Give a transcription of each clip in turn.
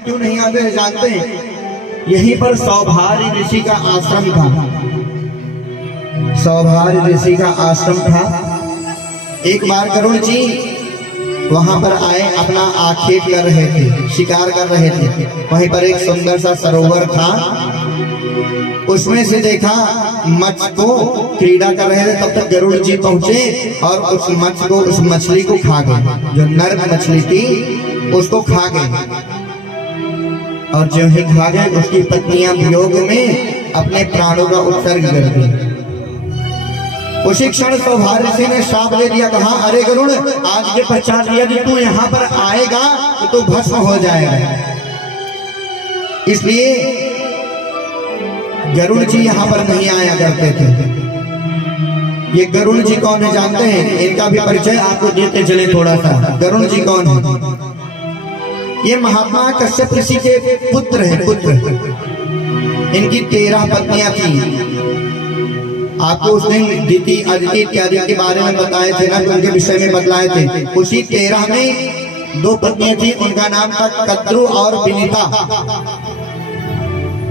क्यों नहीं आते हैं जानते हैं? यहीं पर सौभार्य ऋषि का आश्रम था। सौभार्य ऋषि का आश्रम था। एक बार गरुड़ जी वहां पर आए, अपना आखेट कर रहे थे, शिकार कर रहे थे। वहीं पर एक सुंदर सा सरोवर था, उसमें से देखा मत्स्य को क्रीड़ा कर रहे थे। तब तक गरुड़ जी पहुंचे और उस मत्स्य को, उस मछली को खा गए। जो नर मछली थी उसको खा गए, और जो ही खा गए उसकी पत्नियां वियोग में अपने प्राणों का उत्सर्ग कर दी। उसी क्षण सौभार्य ऋषि ने श्राप दे दिया, कहा अरे गरुड़, आज के पश्चात यदि तू यहाँ पर आएगा तो तू भस्म हो जाएगा। इसलिए गरुड़ जी यहाँ पर नहीं आया करते थे। ये गरुड़ जी कौन है जानते हैं? इनका भी परिचय आपको देते चले थोड़ा सा। गरुड़ जी कौन है? ये महात्मा कश्यप ऋषि के पुत्र हैं, पुत्र। इनकी 13 पत्नियां थी। आपको उस दिन दिति, अदिति इत्यादि के बारे में बताए थे ना, तो उनके विषय में बतलाए थे। उसी 13 में 2 पत्नियां थी, उनका नाम था कद्रु और विनीता।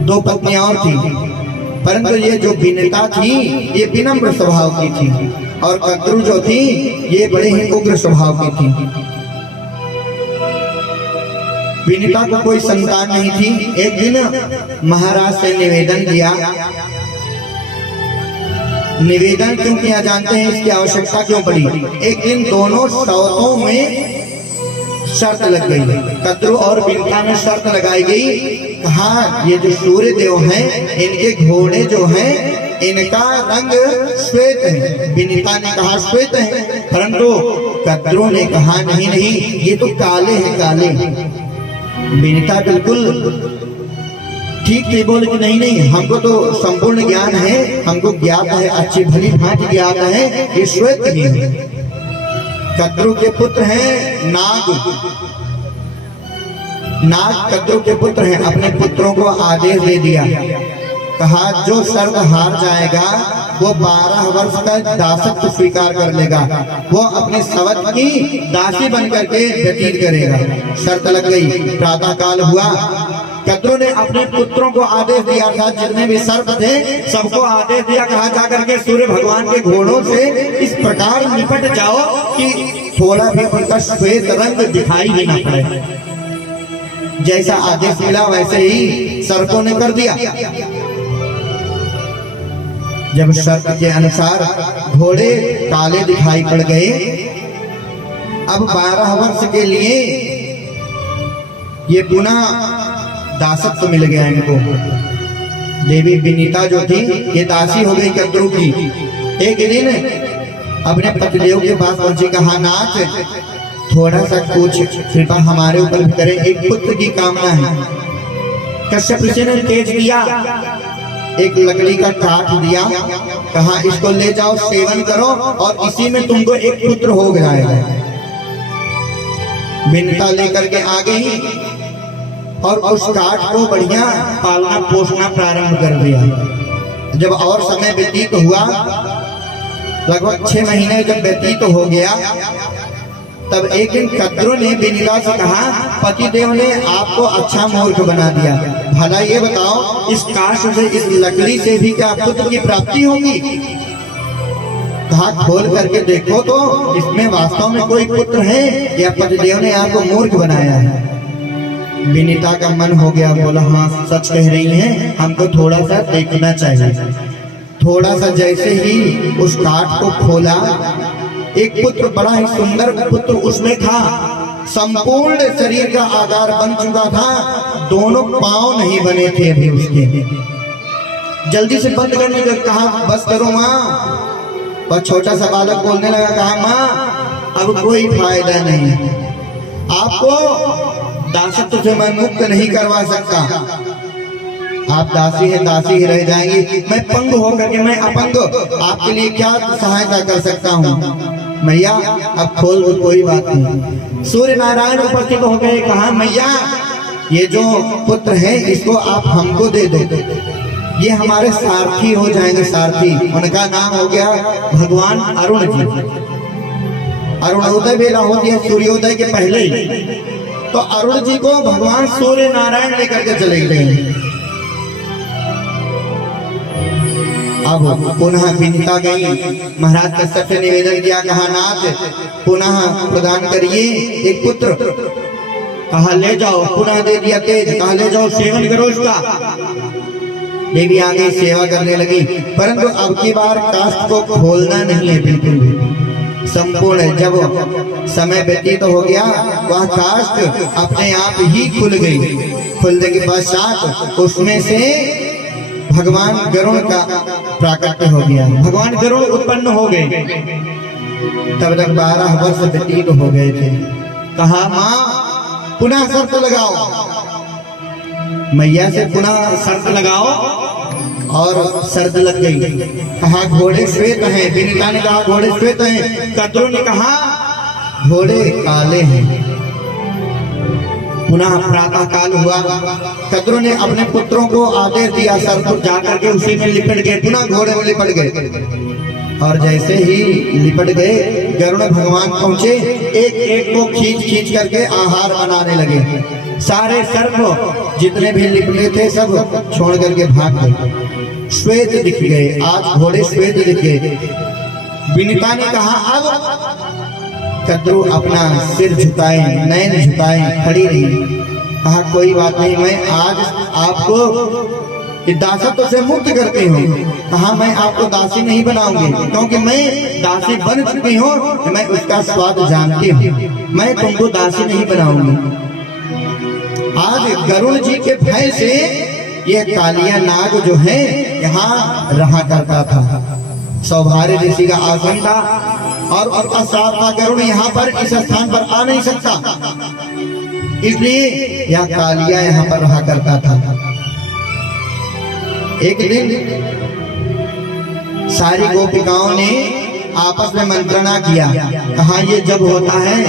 2 पत्नियां और थी, परंतु ये जो विनीता थी ये विनम्र स्वभाव की थी, और कद्रु जो थी ये बड़े ही उग्र स्वभाव की थी। विनीता को कोई संतान नहीं थी। एक दिन महाराज से निवेदन किया। निवेदन क्यों किया जानते हैं? इसकी आवश्यकता क्यों पड़ी? एक दिन दोनों सौतों में शर्त लग गई। कद्रु और विनीता में शर्त लगाई गई। कहा ये जो सूर्य देव हैं, इनके घोड़े जो हैं, इनका रंग श्वेत है। विनीता ने कहा श्वेत है, परंतु कद्रु ने कहा नहीं नहीं, ये तो काले हैं, काले। विनीता बिल्कुल ठीक थी, बोले कि नहीं नहीं, हमको तो संपूर्ण ज्ञान है, हमको ज्ञात है, अच्छी भली भांति ज्ञात है, ये श्वेत ही है। कद्रु के पुत्र हैं नाग। नाग कद्रु के पुत्र हैं। अपने पुत्रों को आदेश दे दिया, कहा जो सर्व हार जाएगा वो 12 वर्ष का दासत्व स्वीकार कर लेगा, वो अपने सवत की दासी बन करके व्यतीत करेगा। शर्त लग गई। प्रातः काल हुआ। कद्रु ने अपने पुत्रों को आदेश दिया था, जितने भी सर्प थे सबको आदेश दिया, कहा जाकर के सूर्य भगवान के घोड़ों से इस प्रकार निपट जाओ कि थोड़ा भी उनका श्वेत रंग दिखाई ही ना पड़े। जैसा आदेश मिला वैसे ही सर्पों ने कर दिया। जब शर्त के अनुसार घोड़े काले दिखाई पड़ गए, अब 12 वर्ष के लिए ये पुनः दासत्व मिल गया इनको। देवी विनीता जो थी ये दासी हो गई कद्रु की। एक दिन अपने पतिदेव के पास पहुंची, कहा नाथ थोड़ा सा कुछ कृपा हमारे ऊपर भी करें, एक पुत्र की कामना है। कश्यप ऋषि ने तेज दिया, एक लकड़ी का काट दिया, कहा इसको ले जाओ, सेवन करो और इसी में तुमको एक पुत्र हो जाएगा। विनीता लेकर के आ गई और उस काठ को बढ़िया पालना पोषना प्रारंभ कर दिया। जब और समय व्यतीत हुआ, लगभग 6 महीने जब व्यतीत हो गया, तब एक दिन कद्रु ने विनीता से कहा, पतिदेव ने आपको अच्छा मूर्ख बना दिया, भला ये बताओ इस काठ से, इस लकड़ी से भी क्या पुत्र की प्राप्ति होगी? कहा खोल करके देखो तो इसमें वास्तव में कोई पुत्र है या पतिदेव ने आपको मूर्ख बनाया है? विनीता का मन हो गया, बोला हाँ सच कह रही हैं, हमको थोड़ा सा देखना चाहिए। थोड़ा सा जैसे ही उस काठ को खोला, एक पुत्र, बड़ा ही सुंदर पुत्र उसमें था। संपूर्ण शरीर का आकार बन चुका था, दोनों पांव नहीं बने थे अभी उसके। जल्दी से बंद करने का कहा, बस करो माँ। और छोटा सा बालक बोलने लगा, कहा माँ अब कोई फायदा नहीं, आपको दासत्व से मैं मुक्त नहीं करवा सकता, आप दासी है, दासी ही रह जाएंगी। मैं पंग होकर के, मैं अपंग, आपके लिए क्या सहायता कर सकता हूँ? मैया अब खोल दो, कोई बात नहीं। सूर्य नारायण उपस्थित हो गए, कहा मैया ये जो पुत्र है इसको आप हमको दे दो, ये हमारे सारथी हो जाएंगे, सारथी। उनका नाम हो गया भगवान अरुण जी। अरुणोदय बेला होती है सूर्योदय के पहले ही, तो अरुण जी को भगवान सूर्य नारायण लेकर के चले गए। अब पुनः विनता गई, महाराज कश्यप से निवेदन किया, कहा नाथ पुनः प्रदान करिए एक पुत्र। कहा ले जाओ, पुनः दे दिया तेज, कहा ले जाओ सेवन करो इसका। देवी आगे सेवा करने लगी, परंतु अब की बार काष्ठ को खोलना नहीं है, बिल्कुल भी संपूर्ण है। जब समय व्यतीत हो गया वह काष्ठ अपने आप ही खुल गई। खुलने के पश्चात उसमें से भगवान गरुड़ का प्राकट्य हो गया, भगवान गरुड़ उत्पन्न हो गए। तब तक 12 वर्ष व्यतीत हो गए थे। कहा माँ पुनः शर्त लगाओ, मैया से पुनः शर्त लगाओ, और शर्त लग गई। कहा घोड़े श्वेत हैं, विनीता ने कहा घोड़े श्वेत हैं, कद्रू ने कहा घोड़े काले हैं। पुनः प्रातः काल हुआ, कद्रू ने अपने पुत्रों को आदेश दिया, सरपुर जाकर के उसी में लिपट गए, पुनः घोड़े में लिपट गए। और जैसे ही लिपट गए गरुड़ भगवान पहुंचे, एक एक को खींच खींच करके आहार बनाने लगे। सारे सर्प जितने भी लिपटे थे सब छोड़ करके भाग गए, श्वेत दिख गए। आज घोड़े श्वेत दिख गए। विनीता ने कहा अब कद्रू अपना सिर झुकाए, नयन झुकाए, खड़ी रही। कहा कोई बात नहीं, मैं आज आपको दासत्व से मुक्त करती हूँ। कहा मैं आपको दासी नहीं बनाऊंगी, क्योंकि मैं दासी बन चुकी हूँ, मैं उसका स्वाद जानती हूँ, मैं तुमको दासी नहीं बनाऊंगी। आज गरुड़ जी के भय से ये कालिया नाग जो है यहाँ रहा करता था। सौभार्य ऋषि का आसन था और उसका साथ था, गरुड़ यहाँ पर इस स्थान पर आ नहीं सकता, इसलिए यह कालिया यहाँ पर रहा करता था। एक दिन सारी गोपिकाओं ने आपस में मंत्रणा किया। कहा ये जब होता है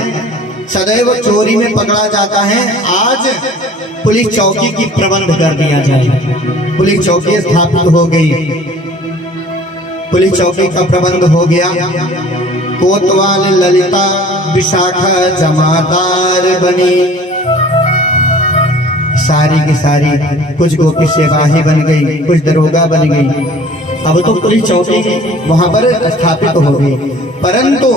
सदैव चोरी में पकड़ा जाता है, आज पुलिस चौकी की प्रबंध कर दिया जाए। पुलिस चौकी स्थापित हो गई, पुलिस चौकी का प्रबंध हो गया। कोतवाल ललिता विशाखा जमादार बनी, सारी की सारी, कुछ गोपी सेवाही बन गई, कुछ दरोगा बन गई। अब तो पुलिस चौकी वहां पर स्थापित हो गई, परंतु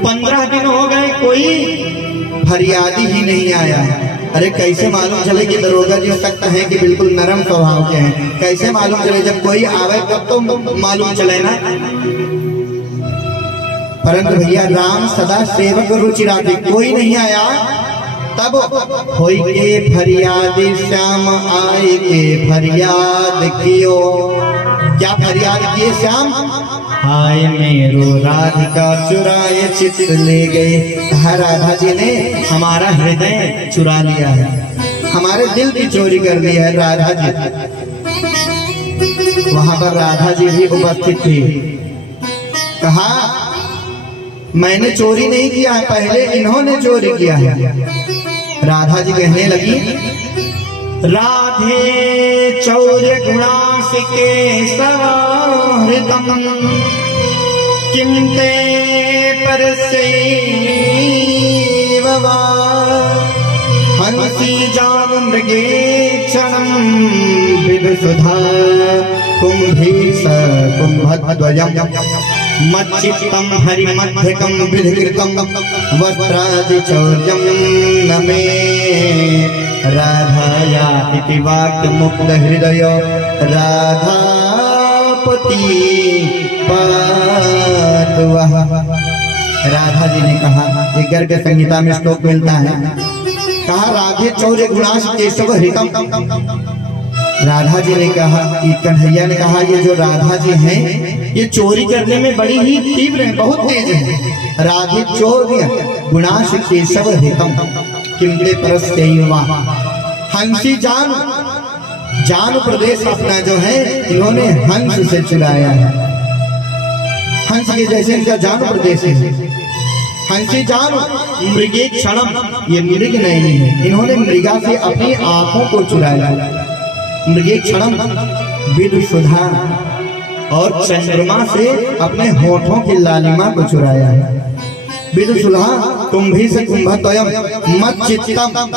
15 दिन हो गए कोई फरियादी ही नहीं आया। अरे कैसे मालूम चले कि दरोगा जी सख्त है कि बिल्कुल नरम स्वभाव के हैं? कैसे मालूम चले? जब कोई आवे तब तो मालूम चले ना। परंतु भैया राम सदा सेवक रुचि राखे, कोई नहीं आया। तब होई के फरियादी श्याम आए के फरियाद कियो। क्या फरियाद किए श्याम? हाय मेरो राधिका चुराए चित ले गए। कहा राधा जी ने हमारा हृदय चुरा लिया है, हमारे दिल की चोरी कर ली है राधा जी। वहां पर राधा जी भी उपस्थित थी। कहा मैंने चोरी नहीं किया है, पहले इन्होंने चोरी किया है। राधा जी कहने लगी राधे चौर्य गुणास के सहृतम किमते परसेववा हंसी जाम मृगे क्षणम विदुषुधा कुंभीष कुंभद्वयम् मच्चित्तम हरिमध्यकम विधिकृतम वस्त्रादि चौर्यम नमे राधाया इति वाक्य मुक्त हृदय राधापति पातवः। राधा जी ने कहा, ये गर्ग संहिता में श्लोक मिलता है। कहा राधे चौर्य गुणाश केशव हृतम। राधा जी ने कहा, कन्हैया ने कहा ये जो राधा जी हैं ये चोरी करने में बड़ी ही तीव्र है, बहुत तेज है। राधे चौर्य गुणाश केशव हितम किमते परस्तेयवा। हंसी जान, जान प्रदेश अपना जो है इन्होंने हंस से चुराया है। हंस के जैसे इनका जान प्रदेश है। हंसी जान मृगे क्षणम, ये मृग नहीं है, इन्होंने मृगा से अपनी आंखों को चुराया। मृगे क्षणम विदुषुधा, और चंद्रमा से अपने होठों की लालिमा को चुराया है। विदुषुला कुंभी से कुंभत्वयम मत चित्तम,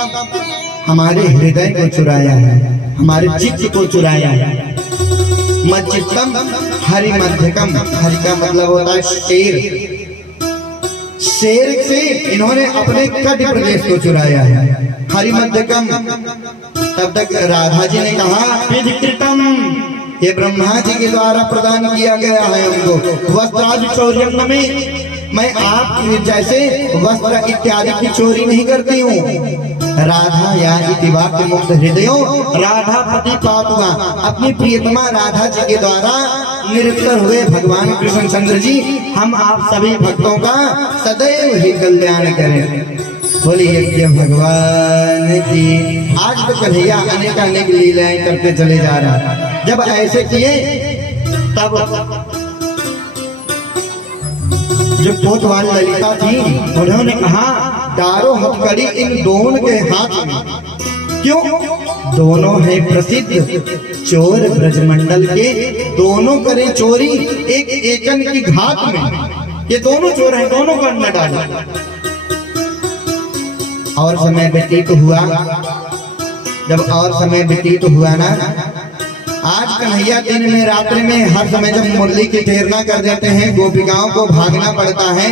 हमारे हृदय को चुराया है, हमारे चित्त को चुराया है। मत चित्तम हरि मध्यकम, हरि का मतलब होता है शेर, शेर से इन्होंने अपने कट प्रदेश को चुराया है। हरि मध्यकम। तब तक राधा जी ने कहा विधिकृतम, ये ब्रह्मा जी के द्वारा प्रदान किया गया है हमको। वस्त्रादि चौर्यम में, मैं आप जैसे वस्त्र इत्यादि की चोरी नहीं करती हूँ। राधा या इतिवाक्य मुक्त हृदयों राधा पति पातुआ, अपनी प्रियतमा राधा जी के द्वारा निरुत्तर हुए भगवान कृष्णचंद्र जी हम आप सभी भक्तों का सदैव ही कल्याण करें। बोलिए भगवान की। आज तो कन्हैया अनेक अनेक लीलाएं करते चले जा रहा है। जब ऐसे किए तब जो कोतवाल ललिता थी उन्होंने कहा दारो हथकड़ी इन दोनों के हाथ में, क्यों? दोनों है प्रसिद्ध चोर ब्रजमंडल के, दोनों करें चोरी एक एकन की घात में। ये दोनों चोर हैं, दोनों को अंदर डाला। और समय व्यतीत हुआ, जब और समय व्यतीत हुआ ना, आज कन्हैया दिन में रात्रि में हर समय जब मुरली की टेरना कर देते हैं, गोपिकाओं को भागना पड़ता है।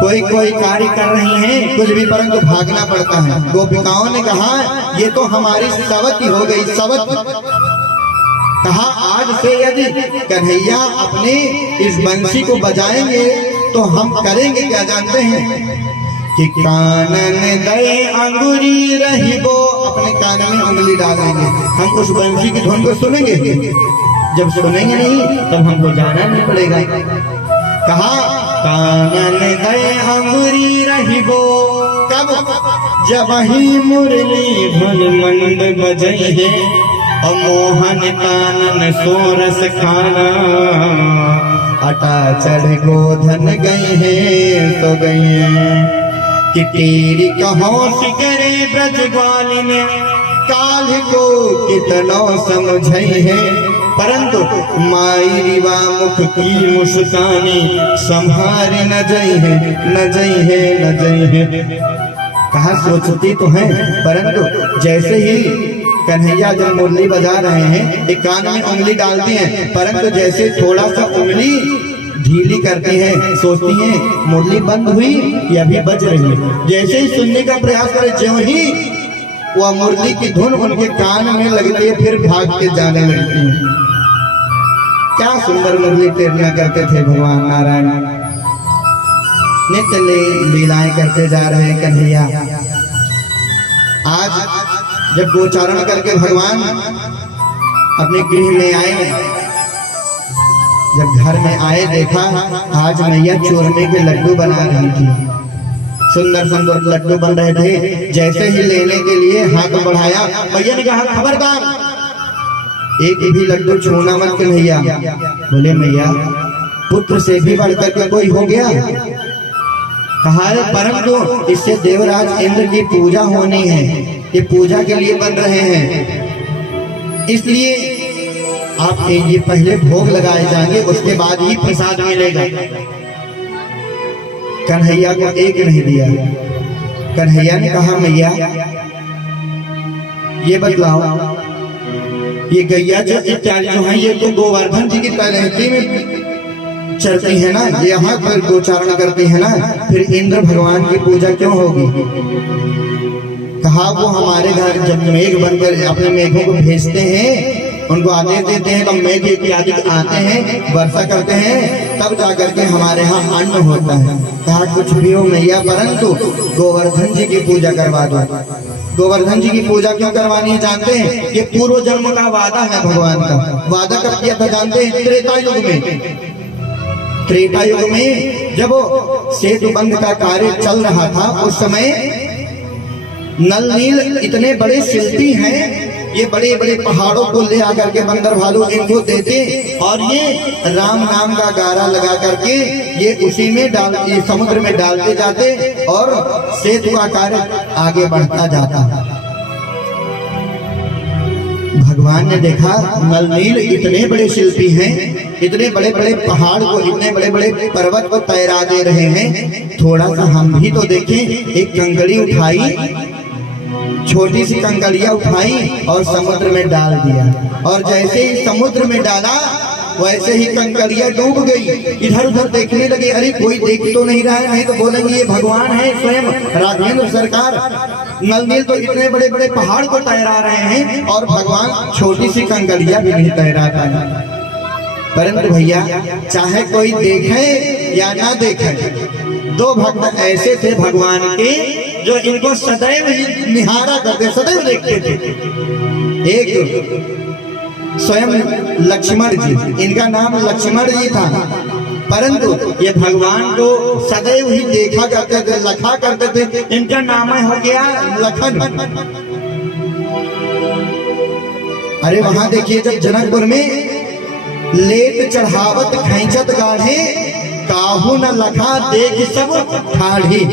कोई कोई कार्य कर रही हैं कुछ भी, परंतु भागना पड़ता है। गोपिकाओं ने कहा ये तो हमारी सवत ही हो गई, सवत। कहा आज से यदि कन्हैया अपने इस बंसी को बजाएंगे तो हम करेंगे क्या जानते हैं कि कानन दे अंगुरी रही वो, अपने कान में उंगली डालेंगे। हम उस बंसी की धुन को सुनेंगे, जब सुनेंगे नहीं तब हमको जाना नहीं पड़ेगा। कहा कानन दे अंगुरी रही वो, कब? जब ही मुरली धुन मंद बजई है और मोहन कानन सोरस खाना, अटा चढ़ गोधन गई है तो गई है कि तेरी कहो शिकरे ब्रज ग्वालिन काल को कितनो समझई है, परंतु माई रिवा मुख की मुस्कानी संभारे न जई है, न जई है, न जई है। कहा सोचती तो है, परंतु जैसे ही कन्हैया जब मुरली बजा रहे हैं एक कान में उंगली डालती हैं, परंतु जैसे थोड़ा सा उंगली ढीली करती हैं, सोचती हैं मुरली बंद हुई कि अभी बज रही है। जैसे ही सुनने का प्रयास करे, ज्यों ही वह मुरली की धुन उनके कान में लगती है, फिर भाग के जाने लगती है। क्या सुंदर मुरली टेरना करते थे भगवान नारायण, नित्य लीलाएं करते जा रहे हैं कन्हैया। आज जब गोचारण करके भगवान अपने गृह में आए, जब घर में आए देखा आज मैया चूरमे के लड्डू बना रही थी। सुंदर सुंदर लड्डू बन रहे थे। जैसे ही लेने के लिए हाथ बढ़ाया, मैया ने कहा खबरदार, एक भी लड्डू छूना मत कन्हैया। बोले मैया पुत्र से भी बढ़कर के कोई हो गया? कहा परंतु इससे देवराज इंद्र की पूजा होनी है, ये पूजा के लिए बन रहे हैं, इसलिए आप ये पहले भोग लगाए जाएंगे, उसके बाद ही प्रसाद मिलेगा। कन्हैया को एक नहीं दिया। कन्हैया ने कहा मैया ये बतलाओ, ये गैया जो इत्यादि जो है ये तो गोवर्धन जी की तलहटी में चलती है ना, यहाँ पर गोचारण करती है ना, फिर इंद्र भगवान की पूजा क्यों होगी? कहा वो हमारे घर जब मेघ बनकर अपने मेघों को भेजते हैं, उनको आदेश देते हैं, तो मेघ इत्यादि आते हैं, वर्षा करते हैं, तब जाकर के हमारे यहाँ अन्न होता है। कहा कुछ भी हो मैया, परंतु गोवर्धन जी की पूजा करवा दो। गोवर्धन जी की पूजा क्यों करवानी है जानते हैं? ये पूर्व जन्म का वादा है भगवान का। वादा कब किया था जानते हैं? त्रेता युग में। त्रेता युग में जब सेतु बंध का कार्य चल रहा था, उस समय नल नील इतने बड़े शिल्पी हैं, ये बड़े बड़े पहाड़ों को ले आकर के बंदर भालू इनको देते, और ये राम नाम का गारा लगा करके ये उसी में डाल, ये समुद्र में डालते जाते और सेतु का कार्य आगे बढ़ता जाता। भगवान ने देखा नल नील इतने बड़े शिल्पी हैं, इतने बड़े बड़े पहाड़ को, इतने बड़े बड़े पर्वत को तैरा दे रहे हैं, थोड़ा सा हम भी तो देखें। एक कंकड़ी उठाई, छोटी सी कंकड़िया उठाई और समुद्र में डाल दिया, और जैसे ही समुद्र में डाला वैसे ही कंकड़िया डूब गई। इधर उधर देखने लगे, अरे कोई देख तो नहीं रहा है, नहीं तो बोलेंगे ये भगवान है स्वयं राघवेंद्र सरकार। नल नील तो इतने बड़े बड़े पहाड़ को तैरा रहे हैं और भगवान छोटी सी कंकड़िया भी नहीं तैरा पाए। परंतु भैया चाहे कोई देखे या ना देखे, दो भक्त ऐसे थे भगवान के जो इनको सदैव निहारा करते, सदैव देखते थे। एक स्वयं लक्ष्मण जी, इनका नाम लक्ष्मण जी था, परंतु ये भगवान को सदैव ही देखा करते थे, लखा करते थे। इनका नाम हो गया लखन। अरे वहां देखिए, जब जनकपुर में लेत चढ़ावत खैंचत गाढ़े, काहू न लखा देख सब ठाढ़ी।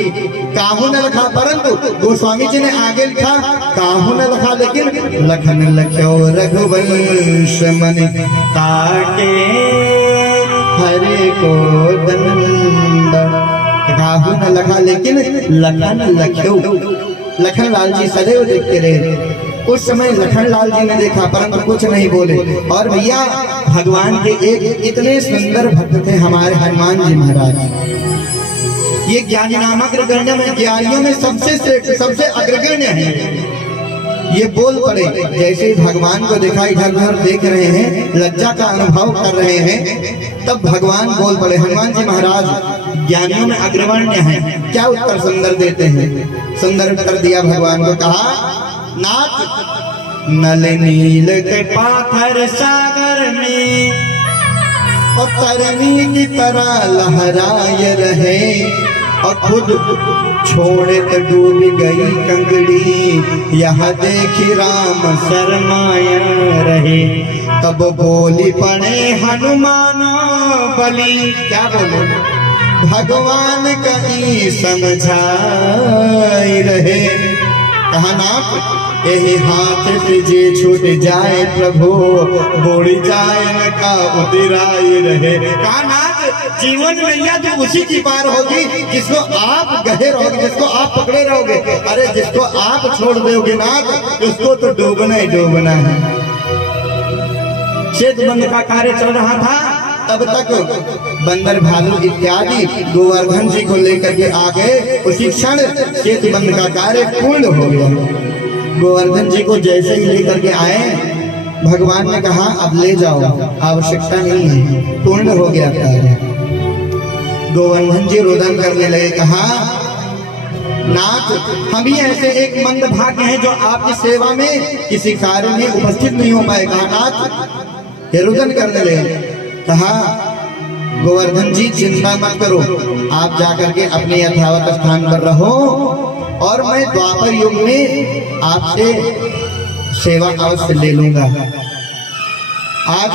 काहू न लखा, परंतु गोस्वामी जी ने आगे लिखा काहू न लखा, लेकिन लखन लख्यो रघुवंश मन काटे हरे को दंड। काहू न लखा, लेकिन लखन लख्यो, लखन लाल जी सदैव देखते रहे। उस समय लखन लाल जी ने देखा परंतु कुछ नहीं बोले। और भैया भगवान के एक इतने सुंदर भक्त थे हमारे हनुमान जी महाराज। ये ज्ञानी नामक अग्रगण्य में, ज्ञानियों में सबसे श्रेष्ठ, सबसे अग्रगण्य है। ये बोल पड़े, जैसे ही भगवान को देखा, इधर उधर देख रहे हैं, लज्जा का अनुभव कर रहे हैं, तब भगवान बोल पड़े। हनुमान जी महाराज ज्ञानियों में अग्रगण्य हैं, क्या उत्तर सुंदर देते हैं। सुंदर उत्तर दिया भगवान को, कहा नाथ नल नील के पाथर सागर में और तरनी की तरह लहराए रहे, और खुद छोड़े तो डूब गई कंगड़ी, यह देखी राम शर्माए रहे। तब बोली पड़े हनुमान बलि, क्या बोले भगवान कहीं समझाई रहे। कहा नाथ यही हाथ से जे छूट जाए प्रभु, बोड़ी जाए न का उतराई रहे। कहा नाथ जीवन में या तो उसी की पार होगी जिसको आप गहे रहोगे, जिसको आप पकड़े रहोगे। अरे जिसको आप छोड़ दोगे नाथ, उसको तो डूबना ही डूबना है। सेतु बंध का कार्य चल रहा था, तब तक बंदर भालू इत्यादि गोवर्धन जी को लेकर के आ गए। उसी क्षण सेतु बंध का कार्य पूर्ण हो गया। गोवर्धन जी को जैसे ही लेकर के आए, भगवान ने कहा अब ले जाओ, आवश्यकता नहीं है, पूर्ण हो गया कार्य। गोवर्धन जी रोदन करने लगे, कहा नाथ हम ही ऐसे एक मंद भाग्य हैं जो आपकी सेवा में किसी कार्य में उपस्थित नहीं हो पाए। कहा नाथ ये रोदन करने लगे। कहा गोवर्धन जी चिंता मत करो, आप जाकर के अपने यथावत स्थान पर रहो, और मैं द्वापर युग में आपसे सेवा अवश्य ले लूंगा। आज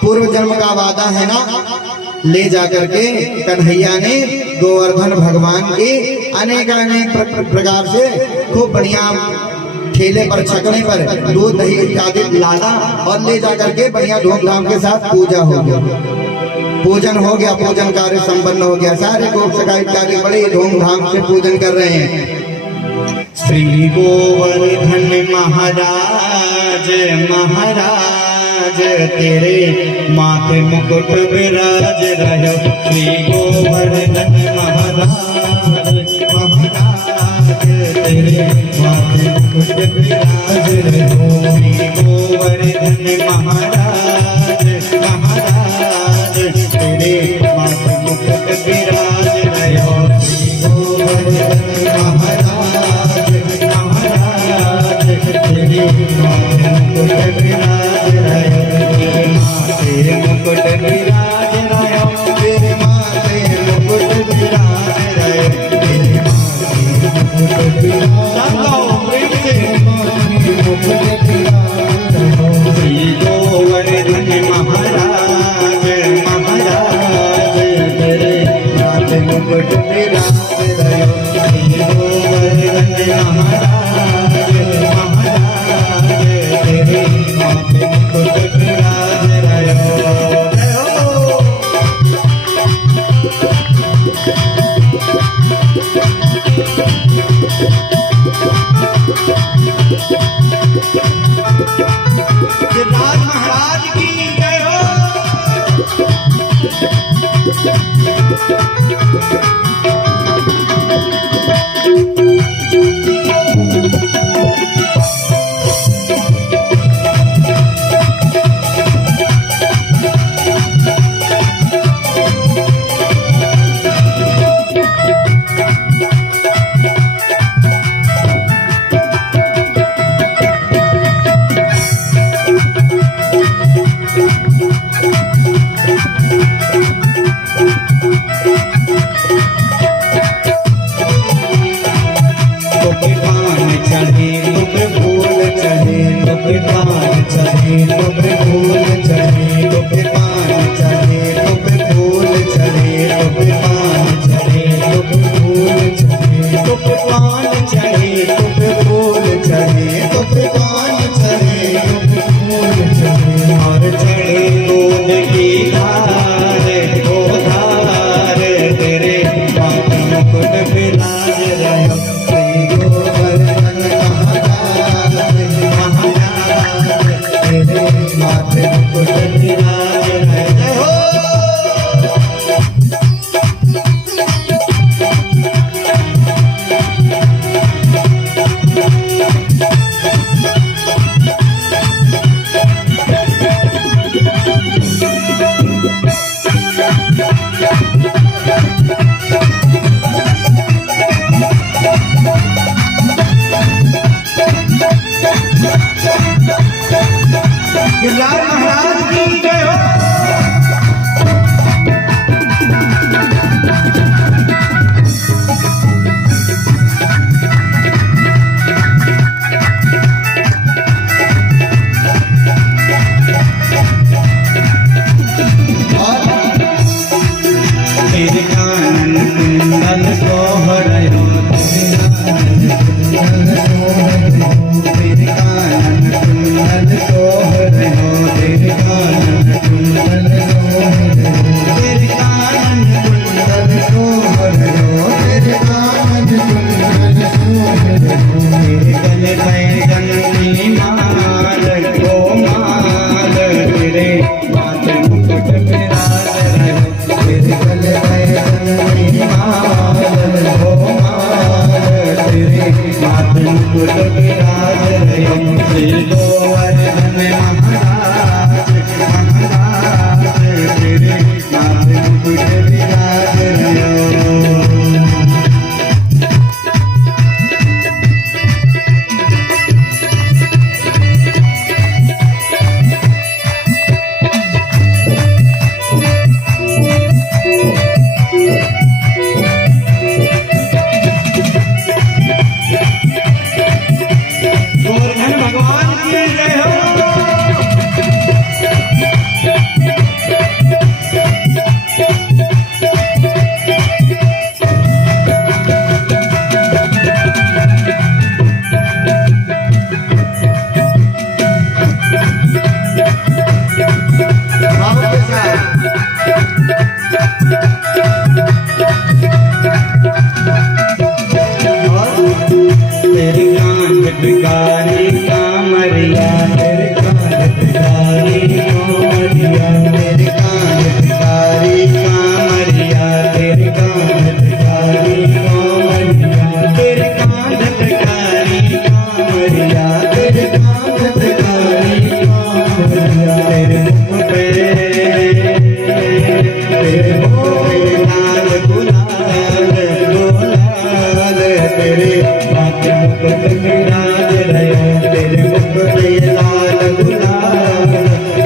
पूर्व जन्म का वादा है ना, ले जाकर के कन्हैया ने गोवर्धन भगवान के अनेक अनेक प्रकार से खूब बढ़िया ठेले पर, छकने पर दूध दही इत्यादि लादा, और ले जाकर के बढ़िया धूमधाम के साथ पूजा हो गया। पूजन हो गया, पूजन कार्य संपन्न हो गया। सारे गोप सखा इत्यादि बड़े धूमधाम से पूजन कर रहे हैं। श्री गोवर्धन महाराज महाराज तेरे माथे मुकुट विराज रहो। श्री गोवर्धन महाराज महाराज तेरे माथे मुकुट विराज रहो। श्री गोवर्धन महाराज महाराज तेरे माथे मुकुट विराज रहो। श्री गोवर्धन महाराज महाराज तेरे माथे मुकुट विराज रहो। माथे मुकुट विराज रहो, तेरे माथे मुकुट विराज रहो, तेरे माथे मुकुट विराज रहो, प्रेम से माथे मुकुट विराज रहो। श्री चढ़े तो पे फूल चढ़े तो पे पान चढ़े तो पे फूल चढ़े तो पे पान चढ़े तो पे फूल चढ़े तो पे पान चढ़े तो पे फूल चढ़े तो पे पान चढ़े तो पे फूल चढ़े और चढ़े दूध की धार ओ धार तेरे माथे मुकुट विराज रहे श्री गोवर्धन महाराज तेरे माथे मुकुट विराज रहे हो। गिरराज महाराज की जय हो। तेरे कानन कुंडल सोहरयो तेरे कानन कुंडल सोहरयो तेरे कानन कुंडल सोहरयो तेरे कानन कुंडल सोहरयो तेरे कानन कुंडल सोहरयो तेरे गले पैजन की माल को माल तेरे माथे मुकुट विराज रहे तेरे गले पैजन की माल को माल तेरे माथे मुकुट विराज रहे श्री गोवर्धन महाराज महाराज तेरे माथे मुकुट विराज रहे। गोवर्धन भगवान की जय हो। तेरे कान पिकारी कामरिया तेरे कान पिकारी कामरिया तेरे कान पिकारी कामरिया तेरे कान पिकारी कामरिया तेरे कान पिकारी कामरिया तेरे कान पिकारी कामरिया तेरे मुख पे लाल गुलाल गुलाल तेरे माथे मुकुट विराज रहे तेरे मुख पे लाल गुलाल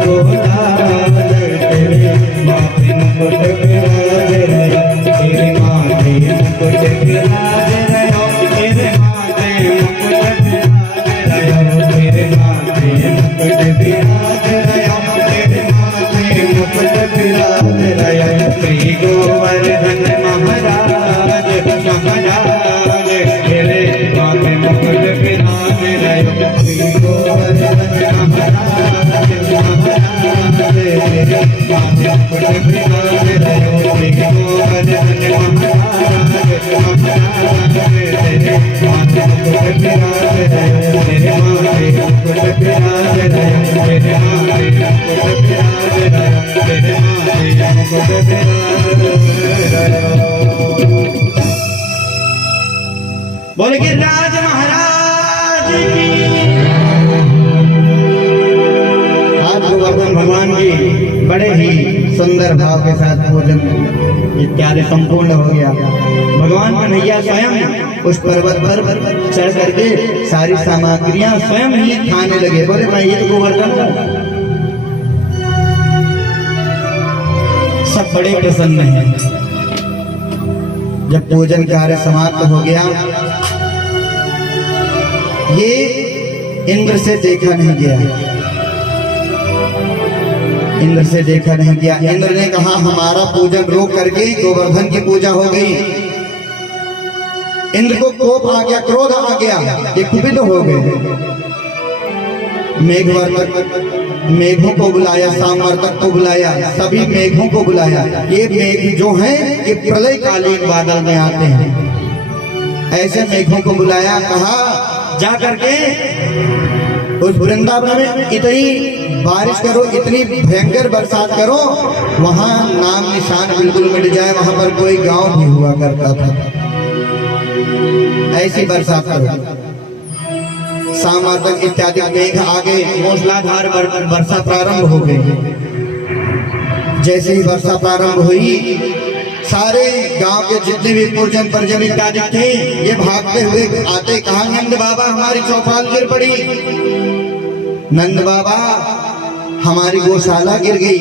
गुलाल तेरे माथे मुकुट विराज रहे तेरे माथे मुकुट विराज रहे तेरे माथे मुकुट विराज रहे तेरे माथे मुकुट विराज रहे तेरे माथे मुकुट विराज रहे श्री गोवर्धन महाराज महाराज तेरे माथे मुकुट विराज रहे श्री गोवर्धन महाराज महाराज तेरे माथे मुकुट विराज रहे श्री गोवर्धन महाराज महाराज तेरे माथे मुकुट विराज रहे तेरे माथे मुकुट विराज रहे तेरे माथे मुकुट विराज रहे तेरे माथे मुकुट विराज रहे। बोल गिरिराज महाराज की। आज गोवर्धन भगवान जी बड़े ही सुंदर भाव के साथ भोजन इत्यादि संपूर्ण हो गया। भगवान कन्हैया स्वयं उस पर्वत पर चढ़ करके सारी सामग्रियां स्वयं ही खाने लगे। बोले मैं ये तो गोवर्धन हूं। सब बड़े प्रसन्न हैं। जब भोजन कार्य समाप्त हो गया, ये इंद्र से देखा नहीं गया। इंद्र से देखा नहीं गया। इंद्र ने कहा हमारा पूजन रोक करके गोवर्धन की पूजा हो गई। इंद्र को कोप आ गया, क्रोध आ गया, ये कुपित हो गए। मेघवर्तक मेघों को बुलाया, सामवर्तक को बुलाया, सभी मेघों को बुलाया। ये मेघ जो हैं ये प्रलय कालीन बादल में आते हैं। ऐसे मेघों को बुलाया, कहा जा करके उस वृंदावन में इतनी बारिश करो, इतनी भयंकर बरसात करो, वहां नाम निशान बिल्कुल मिट जाए, वहां पर कोई गांव भी हुआ करता था। ऐसी बरसात करो। सामवर्तक इत्यादि मेघ आ गए, मूसलाधार वर्षा प्रारंभ हो गई। जैसे ही वर्षा प्रारंभ हुई, सारे गांव के जितने भी पूजन परिजन इत्यादि थे ये भागते हुए आते, कहा नंद बाबा हमारी चौपाल गिर पड़ी, नंद बाबा हमारी गौशाला गिर गई।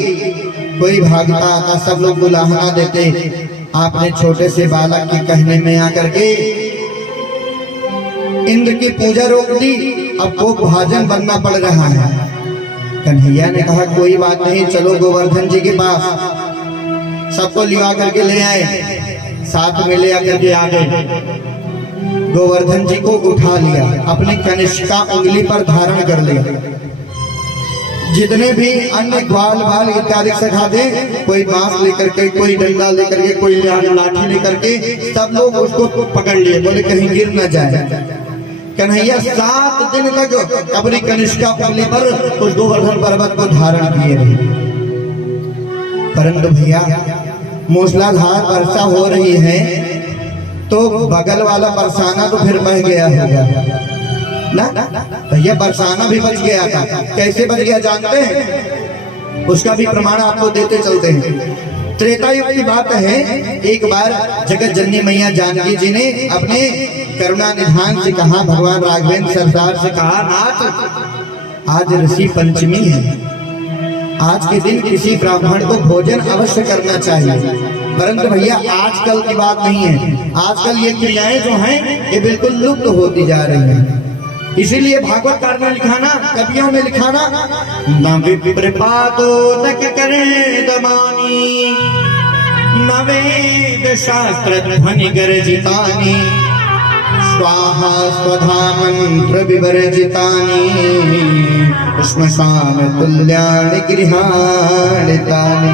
कोई भागता आता, सब लोग बुलाहना देते। आपने छोटे से बालक के कहने में आकर के इंद्र की पूजा रोक दी, अब वो भाजन बनना पड़ रहा है। कन्हैया ने कहा कोई बात नहीं, चलो गोवर्धन जी के पास। सबको लिवा करके ले आए, साथ में ले आकर के आ गए। गोवर्धन जी को उठा लिया, अपनी कनिष्का उंगली पर धारण कर लिया। जितने भी अन्य ग्वाल बाल इत्यादि सखा थे, कोई बांस लेकर के, कोई डंडा लेकर के, कोई लाठी लेकर के, सब लोग उसको पकड़ लिए, बोले कहीं गिर न जाए। कन्हैया 7 दिन तक अपनी कनिष्का उंगली पर उस गोवर्धन पर्वत को धारण किए रहे। परंतु भैया मूसलाधार वर्षा हो रही है तो बगल वाला बरसाना तो फिर बह गया होगा ना। भैया बरसाना भी बच गया था। कैसे बच गया जानते हैं? उसका भी प्रमाण आपको देते चलते हैं। त्रेता युग की बात है, एक बार जगत जननी मैया जानकी जी ने अपने करुणा निधान से कहा, भगवान राघवेंद्र सरदार से कहा, नाथ आज ऋषि पंचमी है, आज के दिन किसी ब्राह्मण को भोजन अवश्य करना चाहिए। परंतु भैया आजकल की बात नहीं है, आजकल ये क्रियाएं जो हैं ये बिल्कुल लुप्त होती जा रही हैं। इसीलिए भागवतकार में लिखाना, कवियों में लिखाना, न विप्रपातो तक करें दमानी, न वेद शास्त्र ध्वनि गर्जितानि, स्वाहा स्वधा मंत्र विवर्जितानि, श्मशान तुल्यानि गृहाणितानि।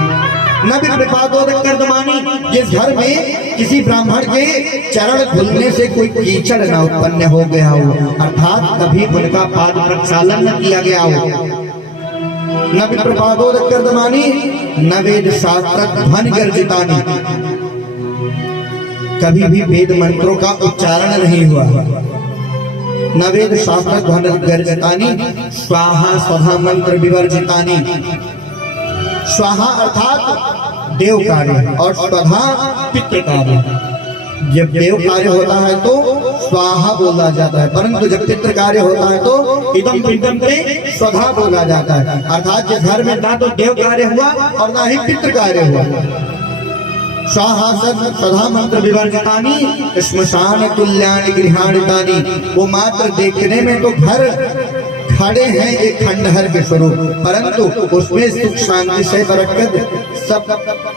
न विप्रपातोदक कर्दमानी, जिस घर में किसी ब्राह्मण के चरण धुलने से कोई कीचड़ न उत्पन्न हो गया हो, अर्थात कभी उनका पाद प्रक्षालन न किया गया हो। न विप्रपातोदक कर्दमानी, न वेद शास्त्र ध्वनि गर्जितानि, कभी भी वेद मंत्रों का उच्चारण नहीं हुआ। न वेद शास्त्र ध्वनि गर्जितानि, स्वाहा स्वधा मंत्र विवर्जितानि। स्वाहा अर्थात देव कार्य और स्वधा पितृ कार्य। जब देव कार्य होता है तो स्वाहा बोला जाता है, परंतु जब पितृ कार्य होता है तो इदम पिंडम पे स्वधा बोला जाता है। अर्थात जिस घर में ना तो देव कार्य हुआ और ना ही पितृ कार्य हुआ। स्वाहा स्वधा मंत्र विवर्जितानि, श्मशान तुल्यानि गृहाणितानि। वो मात्र देखने में तो घर खड़े हैं एक खंडहर के स्वरूप, परंतु उसमें सुख शांति से बरकत सब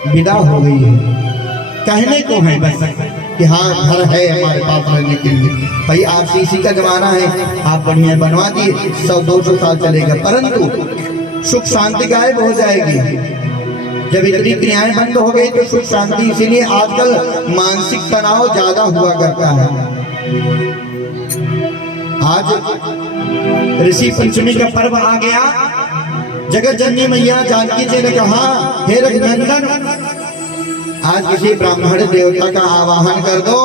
विदा हो गई है। कहने को है बस कि हाँ घर है हमारे पास रहने के लिए। भाई आरसीसी का जमाना है, आप बढ़िया बनवा दिए, 100-200 साल चलेगा, परंतु सुख शांति गायब हो जाएगी। जब इतनी क्रियाएं बंद हो गई तो सुख शांति, इसीलिए आजकल मानसिक तनाव ज्यादा हुआ करता है। आज ऋषि पंचमी का पर्व आ गया। जगत जननी मैया जानकी जी ने कहा, हे रघुनंदन आज किसी ब्राह्मण देवता का आवाहन कर दो,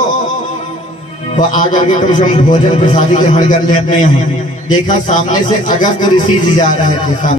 वो आकर के कम से कम भोजन प्रसादी ग्रहण कर ले अपने यहाँ। देखा सामने से अगस्त ऋषि जी जा रहे थे।